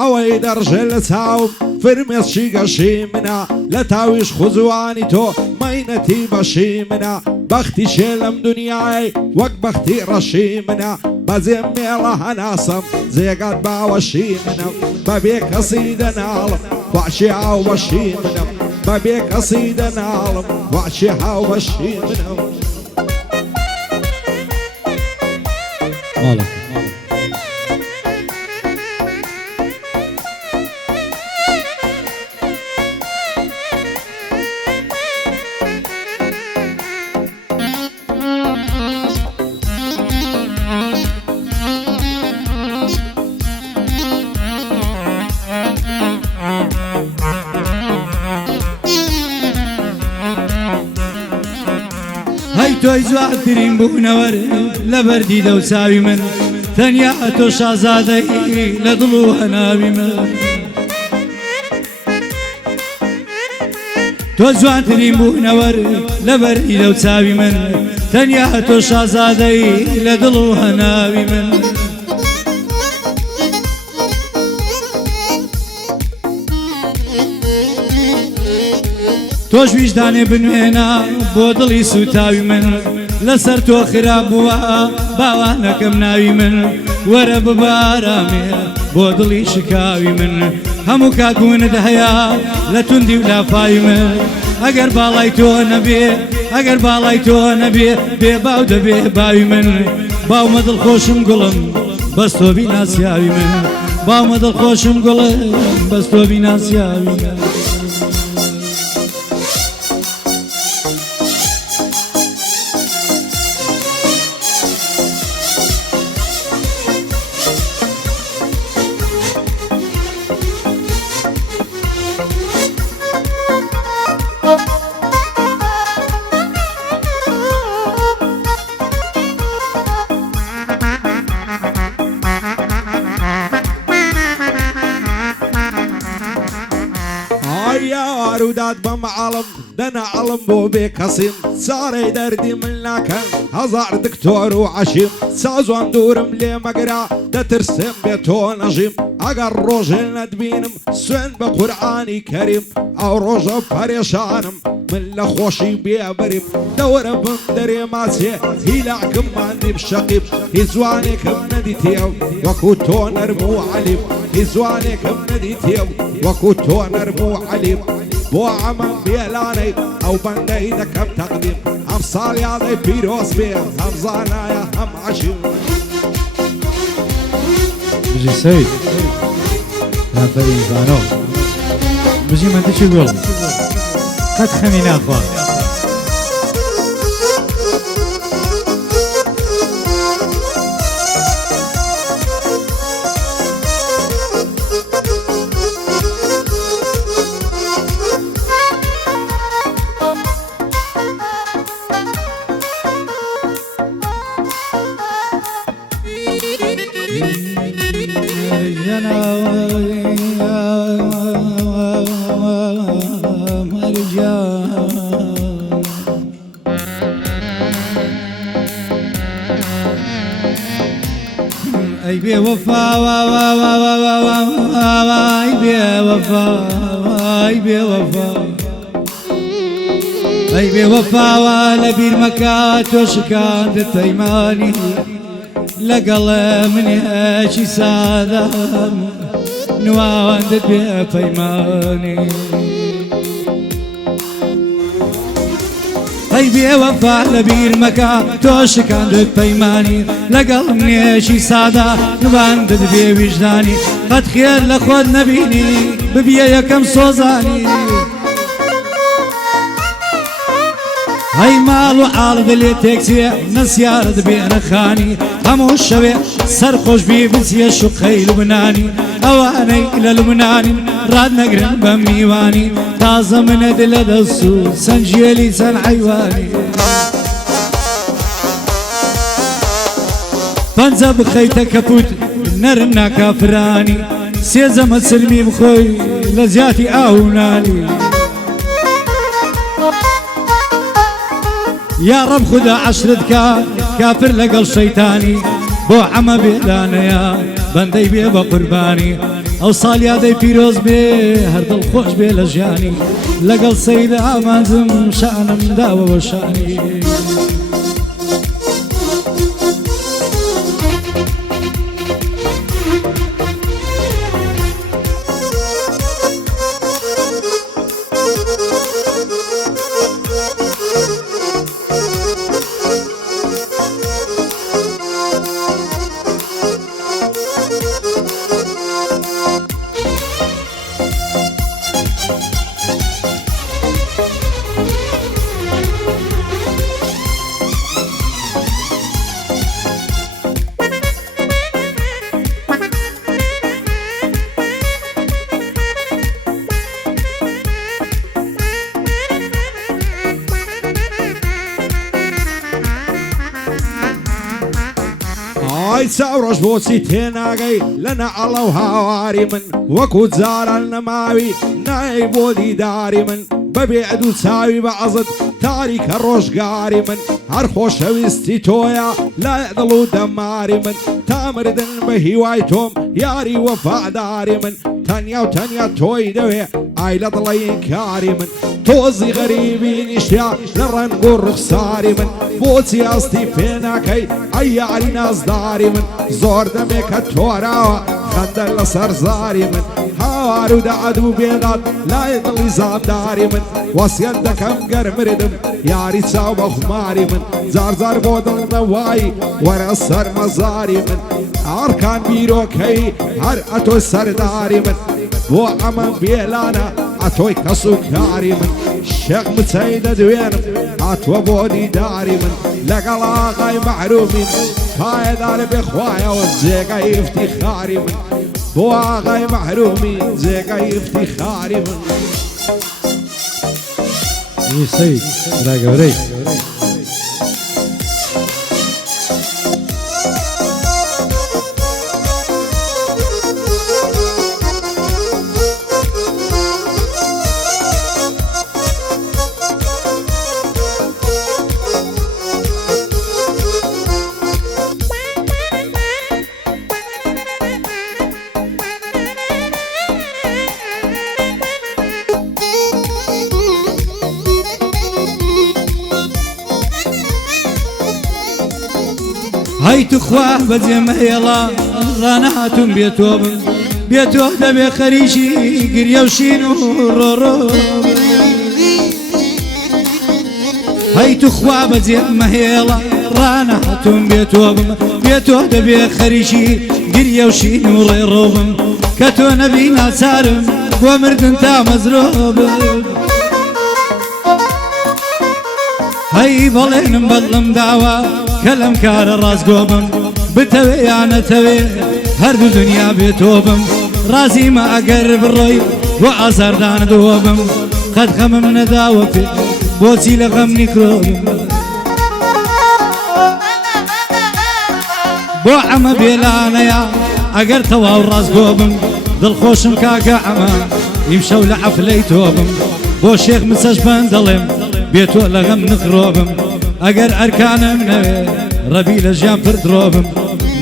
ئەوەی دەڕژێ لە چاوم فرمێسکی گەشی منە لە تاویش خوزوانی تۆ مەینەتی بەشی منە بەختی شێ لەم دنیای وەک بەختی ڕەشی منە بەزێم مێڵە هەناسم جێگات باوەشی منم بەبێ کەسی دەناڵم واشی هاوبەشی منم بەبێ کەسی دەناڵم واشی هاوبەشی منم تۆی جوانترین بوونەوەر لە بەردی دەو چاوی من تەنیا تۆ شازادەی لە دڵ و هەناوی من تۆ جوانترین بوونەوەر لە بەردی دەو چاوی من تەنیا تۆ شازادەی لە دڵ و هەناوی من تۆش ویژدانێ بنوێنە بۆ دڵی سوتاوی من لەسەر تۆ خراپ بووە باوانەکەم ناوی من وەرە ببارامێ بۆ دڵی شکاوی من هەموو کاکوونت هەیە لە توندی و لافاوی من ئەگەر باڵای تۆ نەبێ ئەگەر باڵای تۆ نەبێ بێ باو دەبێ باوی من باومە دڵخۆشم گوڵم بەس تۆ بیناسیاوی من باومە دڵخۆشم گوڵم بەس تۆ بیناسیاوی من وداد بمعلم دنا علم بو بكسيم ساري دردي من لكن هزار دكتور وعشيم سازوان دورم لي مقرا دترسم بيتو نجيم اگر روجل ندبينم سن بقرآني كريم او روجه فريشانم من لخوشي بيبريم دور بندري ماسي هيلاكم ماني بشقيب هزوانكم نديتيو وكوتو نرمو عليم هزوانكم نديتيو وكوتو نرمو عليم بو عمم بيلاني او بندي دكم تقديم افصال يا ضي بيروس بيه افزانا يا هم عشيم بجي سيد لا فريد بانو بجي ما انت شو قول قد خمينا اخوان اي بي وفا اي بي وفا اي بي وفا اي بي وفا ولا بير مكات وشكان التيماني لقل من هاشي سادم نواند بي فيماني اي بي وفا لبير مكا توشك عند البيماني لقل منيشي سادا نباندد بي وجداني قد خير لخود نبيني ببيا كم صوزاني هاي مال وعالد اللي تكسي نسيارد بين خاني همو الشبه سرخوش بي بنسي الشقي لبناني اواني الى لبناني راد نقرن بميواني تازه من دل دسو سنجيلي سن حيواني بنزا بخيت كبوت نرنا كافراني سيزم سلمي بخوي لزياتي اوناني يا رب خدا عشرتك كافر لقل شيطاني بو عما بيدانا يا بندي بي بقرباني ئەو ساڵیادەی پیرۆز بێ هەردڵ خۆش بێ لە ژیانی لەگەڵ سەیدا ئامانزم شانم داوە بە شانی ئای چاوڕۆژ بۆچی تێناگەی لەنە ئەڵە و هاواری من وەکو جاران نەماوی نای بۆ دیداری من بەبێ دوو چاوی بە عەزت تاریکە ڕۆژگاری من هەر خۆشەویستی تۆیە لای دڵ و دەماری من تا مردن بە هیوای تۆم یاری وەفاداری من تەنیا و تەنیا تۆی دەوێ ئای لە دڵی کاری من تۆزی غەریبی نیشتیا لە ڕەنگ و ڕوخساری من بۆچی ئاستی پێ ناکەی ئەی یاری نازداری من زۆر دەمێ کە تۆراوە خەندە لەسەر زاری من هاوار و دەعەد و بێداد لای دڵی زامداری من وەسیەت دەکەم گەر مردم یاری چاو بە خوماری من جارجار بۆ دڵ دەوایی وەرە سەر مەزاری من ئارکان بیرۆکەی هەر ئەتۆی سەرداری من بۆ ئەمە بێلانە ئەتۆی کەس و کاری من شێخ مچەی دەدوێنم هاتووە بۆ دیداری من لەگەڵ ئاغای مەحرومین پایەدار بێخوایەوە جێگەی ئیفتیخاری من بۆ ئاغای مەحرومی جێگەی ئیفتیخاری من سەید براگەورەی هەی توخوا بەجێمە هێڵا ڕانەهاتوم بێتۆ بم بێتۆ دەبێ خەریکی گریە و شین و ڕۆڕۆ هەی توخوا بەجێمە هێڵا ڕانەهاتوم بێتۆ بم بێتۆ دەبێ خەریکی گریە و شین و ڕێڕۆ بم کە تۆ نەبی ناچارم بۆ مردن تا مەزرۆ بم هەی بەڵێنم بەدڵم داوە کە لەم کارە ڕازگۆ بم بتەوێ یان نەتەوێ هەردوو دنیا بێتۆ بم ڕازیمە ئەگەر بڕۆی بۆ ئازاردانەدۆ بم قەت غەمم نەداوە پێ بۆچی لە غەم نیکرۆ بم بۆ ئەمە بێلانەیە ئەگەر تەواو ڕازگۆ بم دڵخۆشم کاکە ئەمە ئیمشەو لە عەفلەی تۆ بم بۆ شێخ مچەش بەن دەڵێم بێتۆ لە غەم نخرۆ بم ئەگەر ئەرکانم نەوێ ڕەبی لە ژیان پر درۆ بم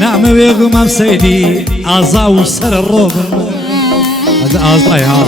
نامەوێ گومام سەیدی ئازا و سەرە ڕۆ بم ئازای ها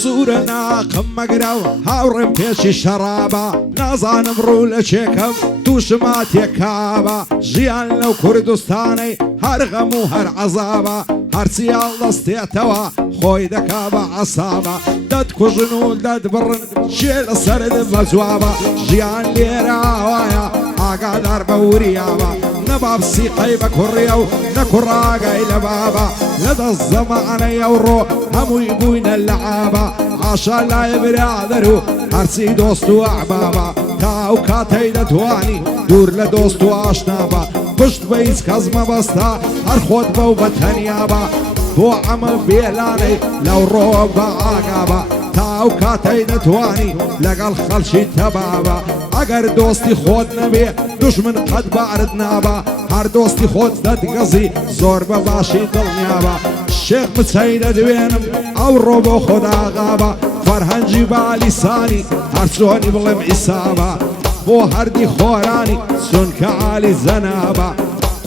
سوورە ناقم مەگرە و هاوڕێم پێشی شەرابە نازانم ڕوو لە چێکەم تووشما تێکابە ژیان لەو کوردستانەی هەر غەم و هەر عەزابە هەرچی هەڵدەستێتەوە خۆی دەکا بە عەسابە دەتکوژن و دەتبڕن شێ لەسەرت بە جوابە ژیان لێرە ئاوایە ئاگادار بە وریابە نباب سيقي بكريو نكراقي لبابا لدى الزمان يورو همو يبوين اللعابة عشان لا يبرادرو هرسي دوستو أحبابا تاو كاتي لتواني دور لدوستو أشنابا پشت بيس كزما بستا هر خود بو بتنيابا بو عمل بيلاني لو رو بعاقابا تاو كاتي نتواني لقل خلشي تبابا اگر دوستي خود نبي دشمن قد بارد نابا هر دوستي خود تتقضي زور بباشي دلنيابا الشيخ متسيد دوينم او روبو خدا غابا فرهنجي باليساني هرسوني بلم إسابا بو هردي خوراني سنك عالي زنابا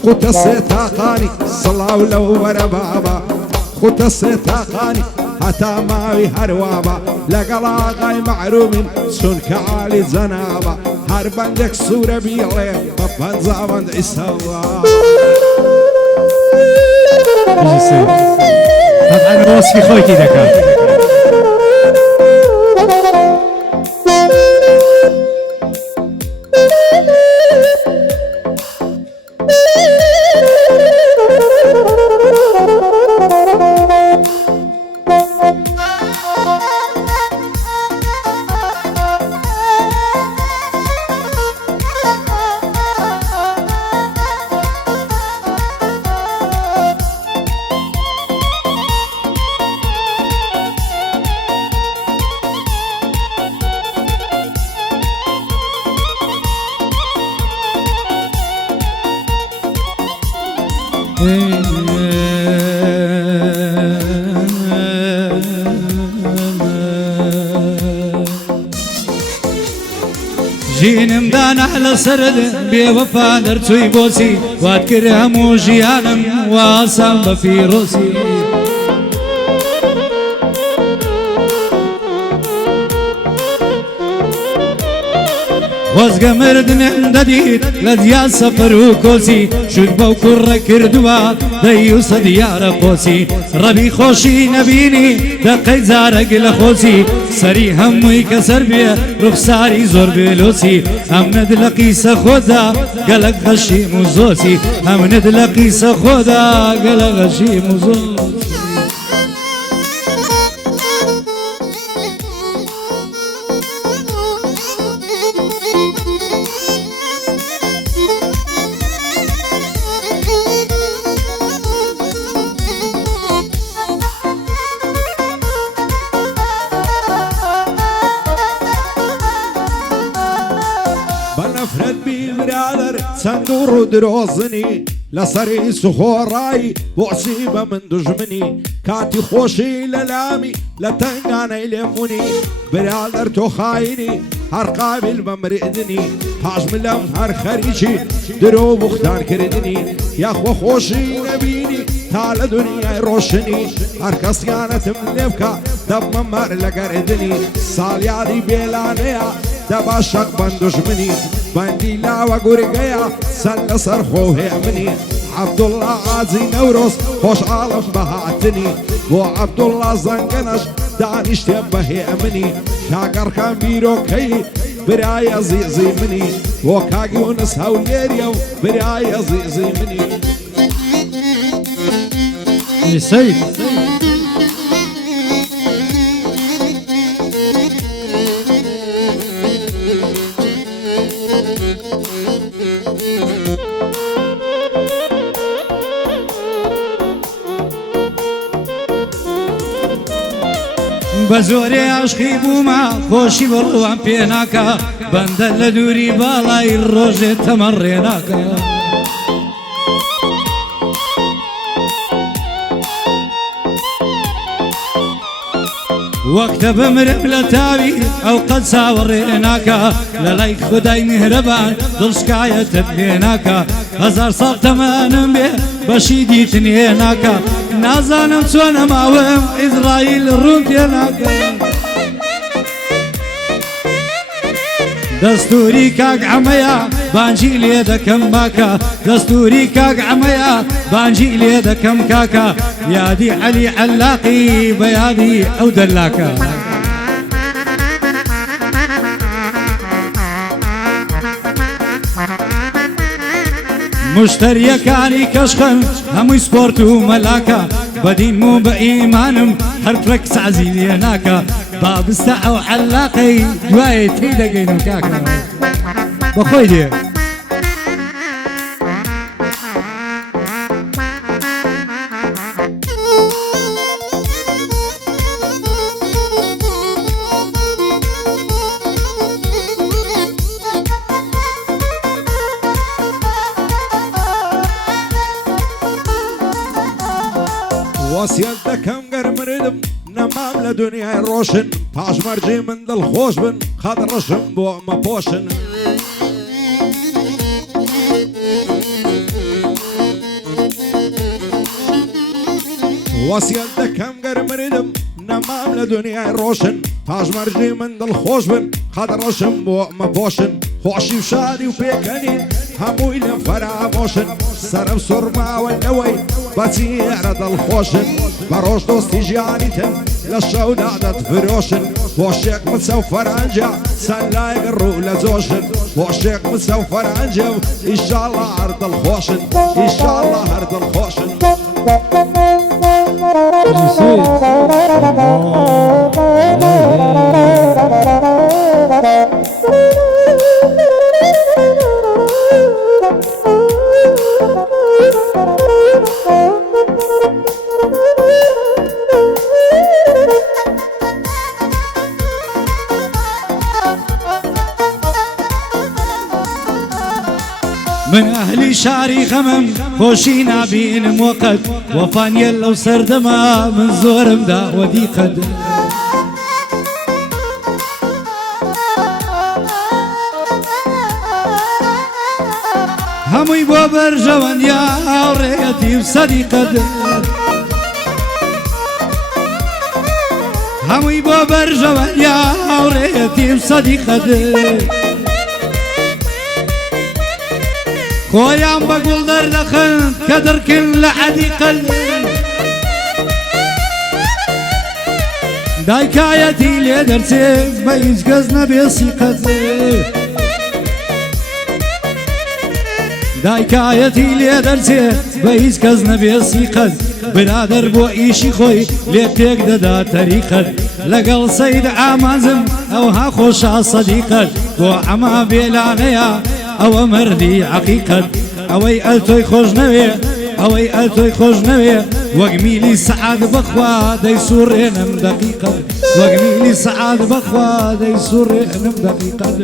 خود السيتاقاني صلاو لو وربابا خود السيتاقاني حتى ماوي هروابا لقلا غاي معرومين سنك عالي زنابا هر بندك سورة بيلي ببان زابند إسابا طبعا وصفي خويتي ذكر جينم دان على سرد بوفا درتوي بوسي واتكر همو جيانم واسام بفي روسي وزق مردن دديد لديا سفر وكوسي شد بو كر كردوا ديو صديار قوسي ربي خوشي نبيني دقي زارق لخوسي سري هموي كسر بيه رخصاري زور بلوسي هم ندلقي سخودا قلق غشي مزوسي هم ندلقي سخودا قلق غشي مزوسي بنفرد بي برادر سندور دروزني لصري سخوراي بوعسيبة من دجمني كاتي خوشي للامي لتنقاني لموني برادر تو خايني هر قابل بمرئدني حاج ملم هر خريجي درو بختار كردني يا خو خوشي نبيني تال دنيا روشني هر كس كانت ملفكا دب ممر لقردني ساليادي بيلانيا دبا شق بندشمني بندي لا وقرقيا سل صرخوه يأمني عبد الله عازي نوروس خوش عالم بهاتني بو عبد الله زنقنش دانش تبه يأمني شاقر كان بيروكي برايا زيزي مني وكاقي ونس هوليريو برايا زيزي مني سيد بزوري عشقي بوما خوشي بروان بيناكا بندل لدوري بالاي الروجي تمريناكا وقت بمرم لتاوي او قد ساوريناكا للايك خداي مهربان دل شكاية تبليناكا هزار صار تمانم بيه بشيدي تنيناكا نازانم چۆنە ماوەم ئیزرائیل ڕوون تێناکە دەستوری کاک عەمەیە بانجی لێ دەکەم باکە دەستوری کاک عەمەیە بانجی لێ دەکەم کاکە یادی عەلی عەلاقی بە یادی ئەو دەلاکە مشتریەکانی کەشخەن هەمووی سپۆرت و مەلاکە بەدین و بە ئیمانم هەرکرەک سازی لێ ناکە بابستە ئەو عەلاقەی دوایێ تێی دەگەین و کاکە بەخۆی دێ وەسیەت دەکەم گەرمردم نەمام لە دنیای ڕۆشن پاشمەرجی من دڵخۆش بن خەت ڕەشم بۆ مەپۆشن وەسیەت دەکەم گەرمردم نەمام لە دنیای ڕۆشن پاشمەرجی من دڵخۆش بن خەت ڕەشم بۆ مەپۆشن خۆشی و شادی و پێکەنین هەمووی لەم فەرامۆشن سەرم سوڕماوەنەوەی بەچی ئێرە دڵخۆشن بە ڕۆژ دۆستی ژیانیتم لە شەودا دەتفرۆشن خۆشێک مچە و فەرەنجە سەلای ڕوو لە جۆشن خۆشێک مچە و فەرەنجە و ئیشاڵڵا هەر دڵخۆشن ئیشاڵڵا هەر دڵخۆشن من ئەهلی شاری خەمم خۆشی نابینم وەقەت وەفانیە لەو سەردەما من زۆرم داوەدی قەد هەمووی بۆ بەرژەوەندیا هاوڕێیەتی و سەدی قەد هەمووی بۆ بەرژەوەندیا هاوڕێیەتی و سەدی قەد خۆیان بە گوڵ دەردەخن کە دڕکن لە عەدی قەد دایکایەتی لێ دەرچێ بە هیچ کەس نەبێ سیقەت دایکایەتی لێ دەرچێ بە هیچ کەس نەبێ سیقەت برادەر بۆ ئیشی خۆی لێ پێک دەدا تەریقەت لەگەڵ سەید ئامانزم ئەوها خۆشا سەدیقەت بۆ ئەما بێلانەیە ئەوە مردی عەقیقەت ئەوەی ئەلتۆی خۆش نەوێ ئەوەی ئەلتۆی خۆش نەوێ وەک میلی سەعاد بەخوا دەیسوڕێنم دەقیقەت وەک میلی سەعاد بەخوا دەیسوڕێنم دەقیقەت